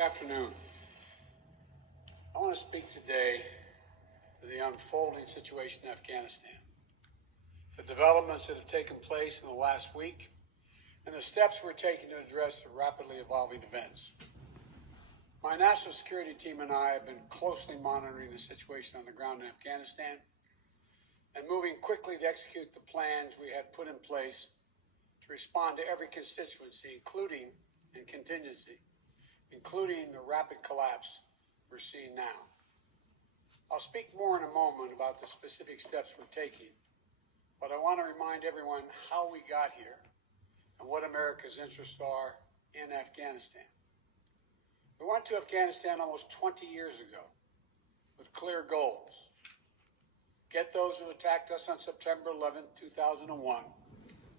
afternoon. I want to speak today to the unfolding situation in Afghanistan, the developments that have taken place in the last week, and the steps we're taking to address the rapidly evolving events. My national security team and I have been closely monitoring the situation on the ground in Afghanistan and moving quickly to execute the plans we had put in place to respond to every constituency, including the rapid collapse we're seeing now. I'll speak more in a moment about the specific steps we're taking, but I want to remind everyone how we got here and what America's interests are in Afghanistan. We went to Afghanistan almost 20 years ago with clear goals. Get those who attacked us on September 11th, 2001,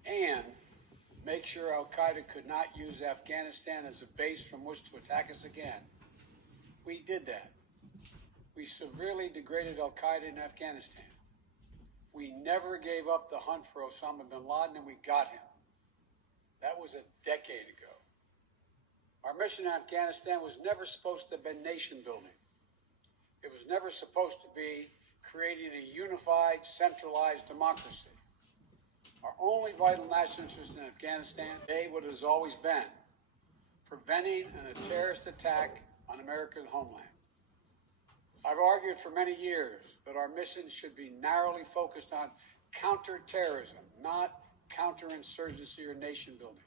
and make sure al-Qaeda could not use Afghanistan as a base from which to attack us again. We did that. We severely degraded al-Qaeda in Afghanistan. We never gave up the hunt for Osama bin Laden, and we got him. That was a decade ago. Our mission in Afghanistan was never supposed to have been nation building. It was never supposed to be creating a unified, centralized democracy. Our only vital national interest in Afghanistan today, what it has always been, preventing a terrorist attack on America's homeland. I've argued for many years that our mission should be narrowly focused on counterterrorism, not counterinsurgency or nation building.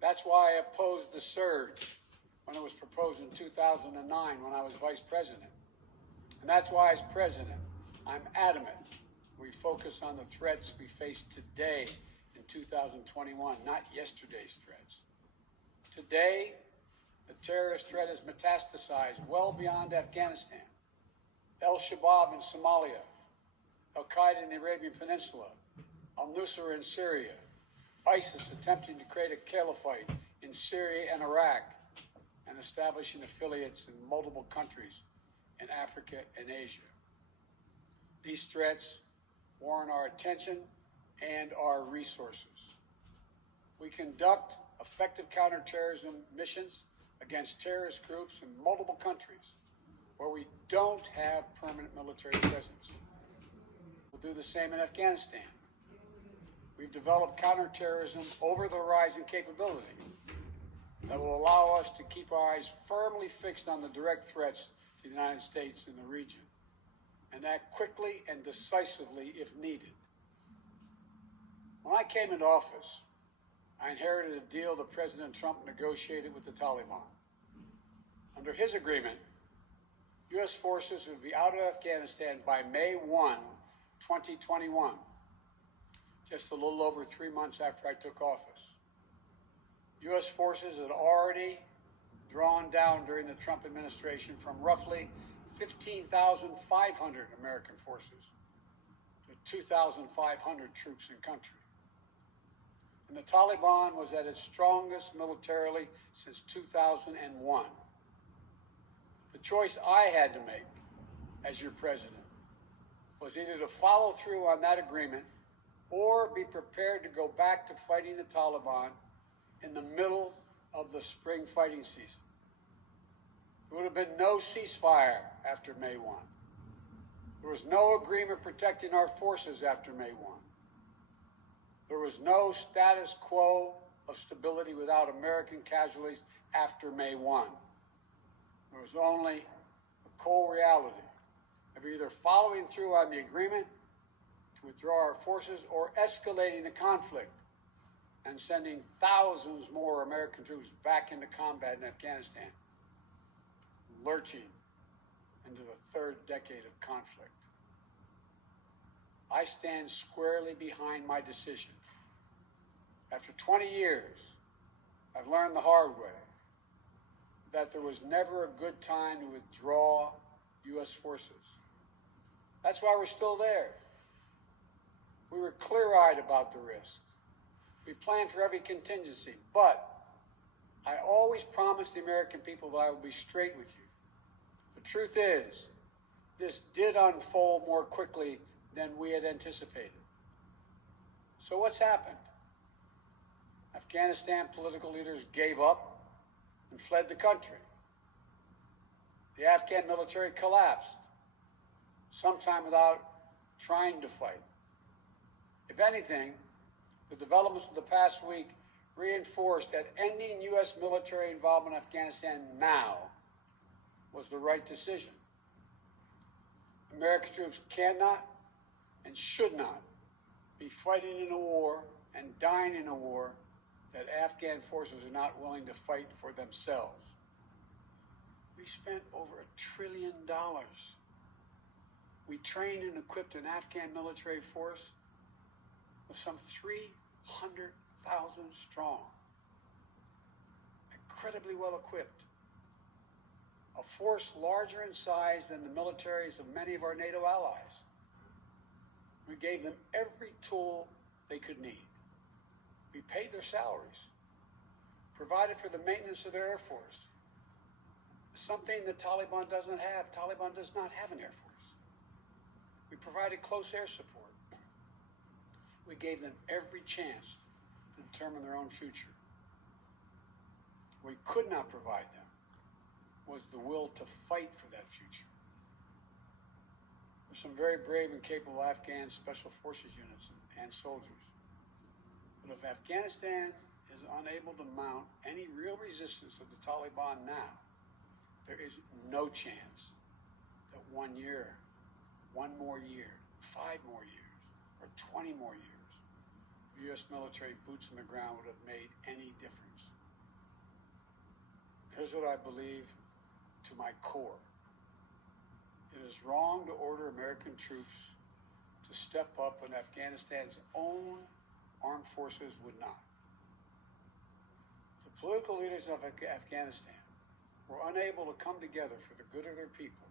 That's why I opposed the surge when it was proposed in 2009 when I was vice president. And that's why as president, I'm adamant we focus on the threats we face today in 2021, not yesterday's threats. Today, the terrorist threat has metastasized well beyond Afghanistan. Al-Shabaab in Somalia, al-Qaeda in the Arabian Peninsula, al-Nusra in Syria, ISIS attempting to create a caliphate in Syria and Iraq, and establishing affiliates in multiple countries in Africa and Asia. These threats warrant our attention and our resources. We conduct effective counterterrorism missions against terrorist groups in multiple countries where we don't have permanent military presence. We'll do the same in Afghanistan. We've developed counterterrorism over-the-horizon capability that will allow us to keep our eyes firmly fixed on the direct threats to the United States and the region, and act quickly and decisively if needed. When I came into office, I inherited a deal that President Trump negotiated with the Taliban. Under his agreement, U.S. forces would be out of Afghanistan by May 1, 2021, just a little over 3 months after I took office. U.S. forces had already drawn down during the Trump administration from roughly 15,500 American forces to 2,500 troops in country. And the Taliban was at its strongest militarily since 2001. The choice I had to make as your president was either to follow through on that agreement or be prepared to go back to fighting the Taliban in the middle of the spring fighting season. There would have been no ceasefire after May 1. There was no agreement protecting our forces after May 1. There was no status quo of stability without American casualties after May 1. There was only a cold reality of either following through on the agreement to withdraw our forces or escalating the conflict and sending thousands more American troops back into combat in Afghanistan, lurching into the third decade of conflict. I stand squarely behind my decision. After 20 years, I've learned the hard way that there was never a good time to withdraw U.S. forces. That's why we're still there. We were clear-eyed about the risk. We planned for every contingency, but I always promised the American people that I would be straight with you. The truth is, this did unfold more quickly than we had anticipated. So what's happened? Afghanistan political leaders gave up and fled the country. The Afghan military collapsed, sometime without trying to fight. If anything, the developments of the past week reinforced that ending U.S. military involvement in Afghanistan now was the right decision. American troops cannot and should not be fighting in a war and dying in a war that Afghan forces are not willing to fight for themselves. We spent over $1 trillion. We trained and equipped an Afghan military force with some 300,000 strong, incredibly well equipped, a force larger in size than the militaries of many of our NATO allies. We gave them every tool they could need. We paid their salaries, provided for the maintenance of their Air Force, something the Taliban doesn't have. Taliban does not have an Air Force. We provided close air support. We gave them every chance to determine their own future. What we could not provide them was the will to fight for that future. There's some very brave and capable Afghan special forces units and soldiers. But if Afghanistan is unable to mount any real resistance of the Taliban now, there is no chance that 1 year, 1 more year, 5 more years, or 20 more years, U.S. military boots on the ground would have made any difference. Here's what I believe to my core. It is wrong to order American troops to step up when Afghanistan's own armed forces would not. The political leaders of Afghanistan were unable to come together for the good of their people,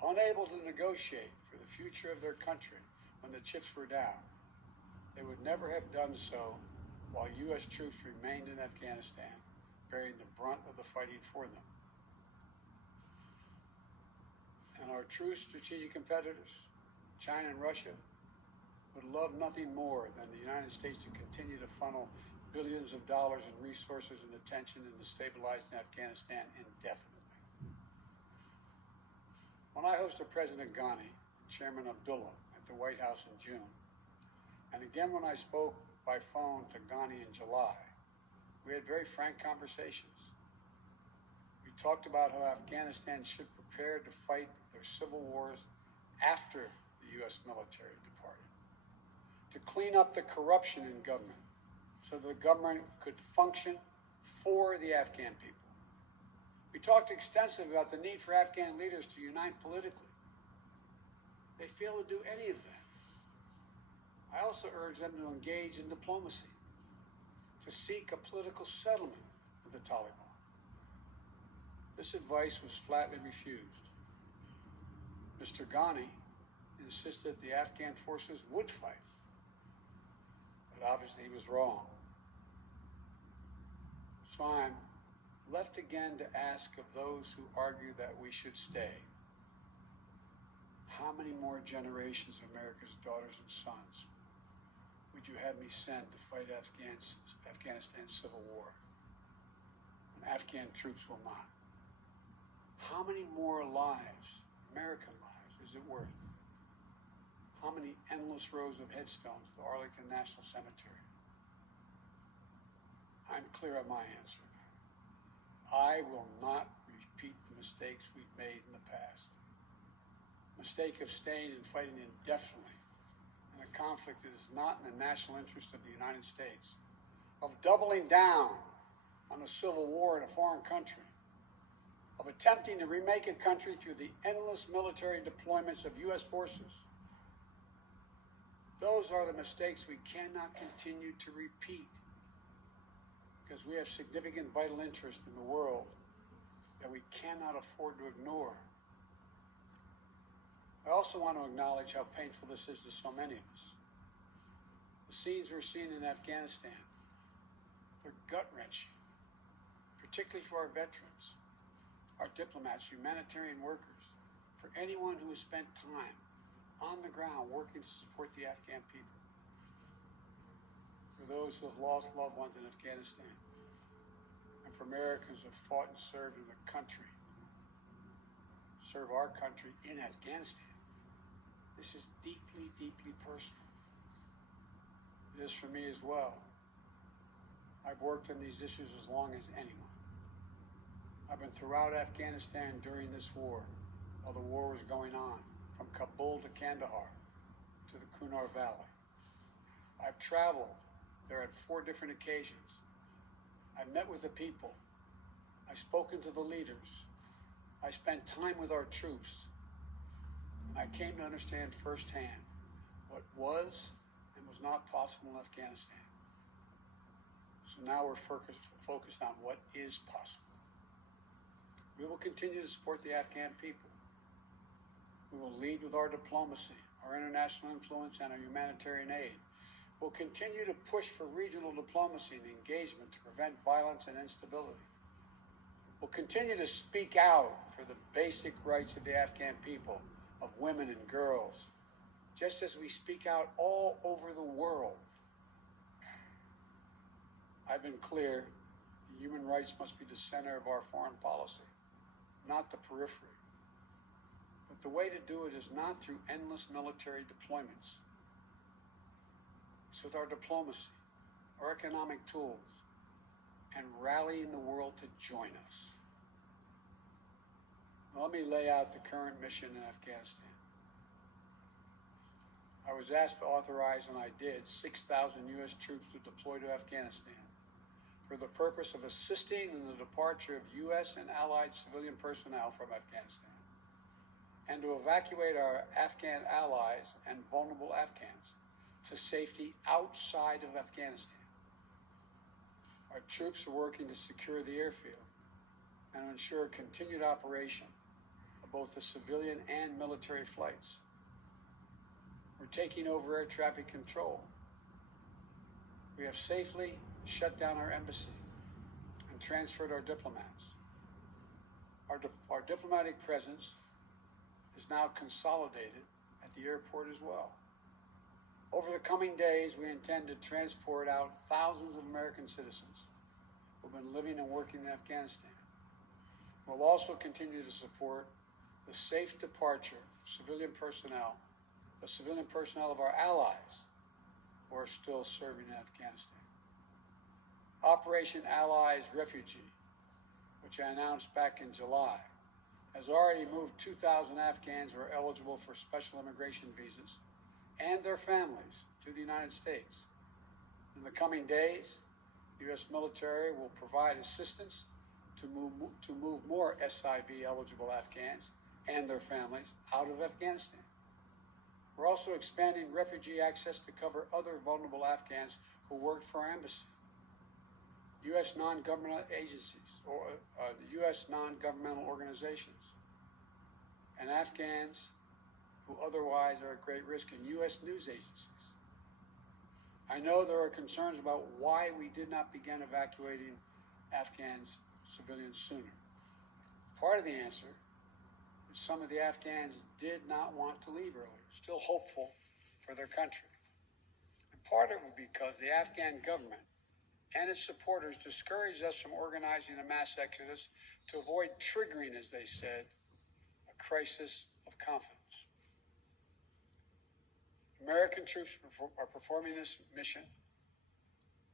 unable to negotiate for the future of their country when the chips were down. They would never have done so while U.S. troops remained in Afghanistan, bearing the brunt of the fighting for them. And our true strategic competitors, China and Russia, would love nothing more than the United States to continue to funnel billions of dollars in resources and attention into stabilizing Afghanistan indefinitely. When I hosted President Ghani and Chairman Abdullah at the White House in June, and again when I spoke by phone to Ghani in July, we had very frank conversations. We talked about how Afghanistan should prepare to fight their civil wars after the U.S. military departed, to clean up the corruption in government so the government could function for the Afghan people. We talked extensively about the need for Afghan leaders to unite politically. They fail to do any of that. I also urge them to engage in diplomacy, to seek a political settlement with the Taliban. This advice was flatly refused. Mr. Ghani insisted the Afghan forces would fight, but obviously he was wrong. So I'm left again to ask of those who argue that we should stay, how many more generations of America's daughters and sons would you have me send to fight Afghanistan's civil war when Afghan troops will not? How many more lives, American lives, is it worth? How many endless rows of headstones to Arlington National Cemetery? I'm clear on my answer. I will not repeat the mistakes we've made in the past. Mistake of staying and fighting indefinitely in a conflict that is not in the national interest of the United States, of doubling down on a civil war in a foreign country, of attempting to remake a country through the endless military deployments of U.S. forces. Those are the mistakes we cannot continue to repeat because we have significant vital interest in the world that we cannot afford to ignore. I also want to acknowledge how painful this is to so many of us. The scenes we're seeing in Afghanistan, they're gut-wrenching, particularly for our veterans, our diplomats, humanitarian workers, for anyone who has spent time on the ground working to support the Afghan people, for those who have lost loved ones in Afghanistan, and for Americans who have fought and served in a country serve our country in Afghanistan. This is deeply, deeply personal. It is for me as well. I've worked on these issues as long as anyone. I've been throughout Afghanistan during this war, while the war was going on, from Kabul to Kandahar to the Kunar Valley. I've traveled there at 4 different occasions. I've met with the people. I've spoken to the leaders. I spent time with our troops. And I came to understand firsthand what was and was not possible in Afghanistan. So now we're focused on what is possible. We will continue to support the Afghan people. We will lead with our diplomacy, our international influence, and our humanitarian aid. We'll continue to push for regional diplomacy and engagement to prevent violence and instability. We'll continue to speak out for the basic rights of the Afghan people, of women and girls, just as we speak out all over the world. I've been clear, human rights must be the center of our foreign policy, not the periphery. But the way to do it is not through endless military deployments. It's with our diplomacy, our economic tools, and rallying the world to join us. Now, let me lay out the current mission in Afghanistan. I was asked to authorize, and I did, 6,000 U.S. troops to deploy to Afghanistan for the purpose of assisting in the departure of U.S. and allied civilian personnel from Afghanistan, and to evacuate our Afghan allies and vulnerable Afghans to safety outside of Afghanistan. Our troops are working to secure the airfield and to ensure continued operation of both the civilian and military flights. We're taking over air traffic control. We have safely shut down our embassy and transferred our diplomats. Our diplomatic presence is now consolidated at the airport as well. Over the coming days, we intend to transport out thousands of American citizens who've been living and working in Afghanistan. We'll also continue to support the safe departure of civilian personnel, the civilian personnel of our allies who are still serving in Afghanistan. Operation Allies Refugee, which I announced back in July, has already moved 2,000 Afghans who are eligible for special immigration visas and their families to the United States. In the coming days, the U.S. military will provide assistance to move more SIV-eligible Afghans and their families out of Afghanistan. We're also expanding refugee access to cover other vulnerable Afghans who worked for our embassy. U.S. non-governmental agencies, or U.S. non-governmental organizations, and Afghans who otherwise are at great risk, in U.S. news agencies. I know there are concerns about why we did not begin evacuating Afghans civilians sooner. Part of the answer is some of the Afghans did not want to leave earlier, still hopeful for their country. And part of it was because the Afghan government and its supporters discouraged us from organizing a mass exodus to avoid triggering, as they said, a crisis of confidence. American troops are performing this mission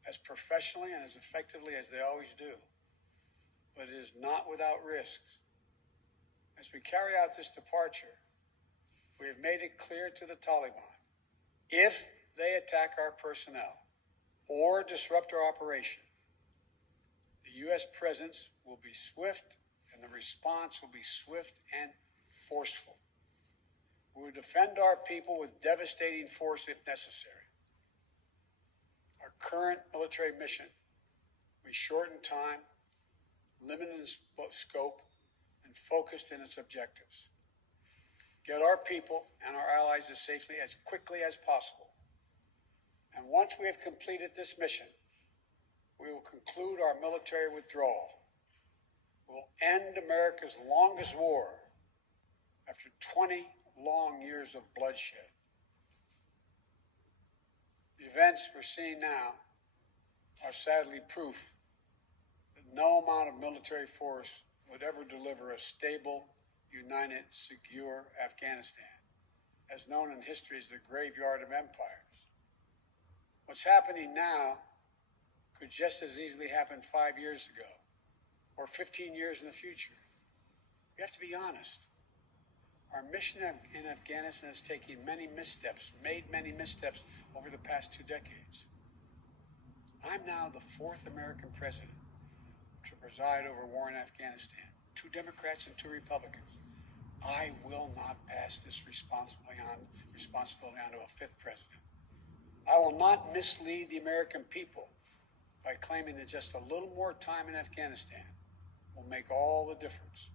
as professionally and as effectively as they always do, but it is not without risks. As we carry out this departure, we have made it clear to the Taliban, if they attack our personnel or disrupt our operation, the U.S. presence will be swift and the response will be swift and forceful. We will defend our people with devastating force if necessary. Our current military mission will be short in time, limited in scope, and focused in its objectives. Get our people and our allies as safely as quickly as possible. And once we have completed this mission, we will conclude our military withdrawal. We'll end America's longest war after 20 long years of bloodshed. The events we're seeing now are sadly proof that no amount of military force would ever deliver a stable united, secure Afghanistan, as known in history as the graveyard of empires. What's happening now could just as easily happen 5 years ago or 15 years in the future. We have to be honest. Our mission in Afghanistan is taking many missteps, made many missteps over the past 2 decades. I'm now the 4th American president to preside over war in Afghanistan. 2 Democrats and 2 Republicans. I will not pass this responsibility on to a 5th president. I will not mislead the American people by claiming that just a little more time in Afghanistan will make all the difference.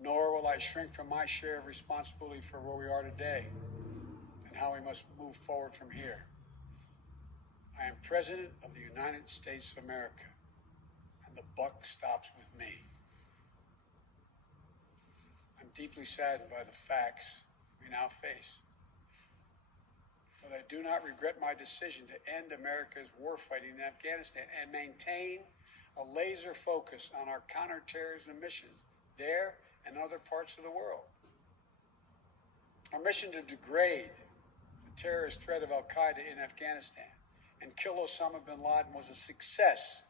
Nor will I shrink from my share of responsibility for where we are today and how we must move forward from here. I am President of the United States of America, and the buck stops with me. I'm deeply saddened by the facts we now face, but I do not regret my decision to end America's warfighting in Afghanistan and maintain a laser focus on our counterterrorism mission there and other parts of the world. Our mission to degrade the terrorist threat of Al-Qaeda in Afghanistan and kill Osama bin Laden was a success.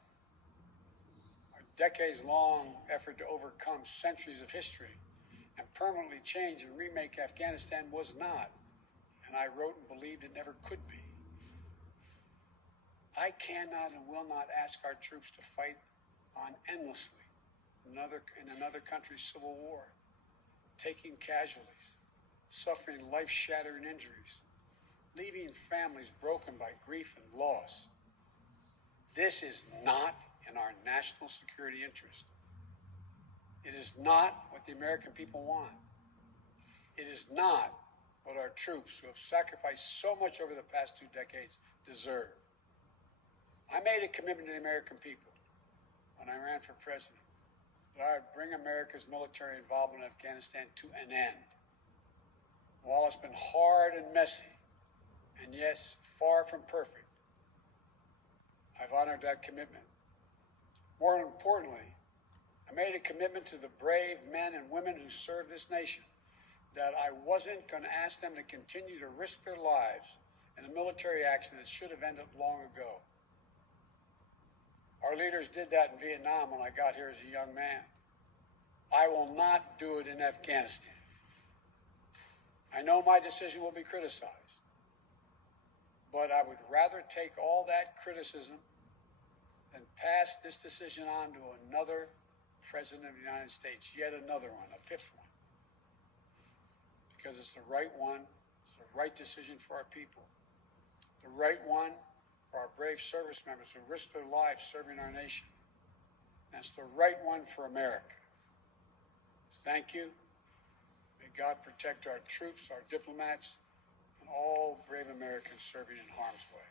Our decades-long effort to overcome centuries of history and permanently change and remake Afghanistan was not, and I wrote and believed it never could be. I cannot and will not ask our troops to fight on endlessly in another country's civil war, taking casualties, suffering life-shattering injuries, leaving families broken by grief and loss. This is not in our national security interest. It is not what the American people want. It is not what our troops, who have sacrificed so much over the past 2 decades, deserve. I made a commitment to the American people when I ran for president that I would bring America's military involvement in Afghanistan to an end. While it's been hard and messy, and yes, far from perfect, I've honored that commitment. More importantly, I made a commitment to the brave men and women who serve this nation that I wasn't going to ask them to continue to risk their lives in a military action that should have ended long ago. Our leaders did that in Vietnam when I got here as a young man. I will not do it in Afghanistan. I know my decision will be criticized, but I would rather take all that criticism than pass this decision on to another president of the United States, yet another one, a 5th one, because it's the right one, it's the right decision for our people, the right one for our brave service members who risk their lives serving our nation, and it's the right one for America. Thank you. May God protect our troops, our diplomats, and all brave Americans serving in harm's way.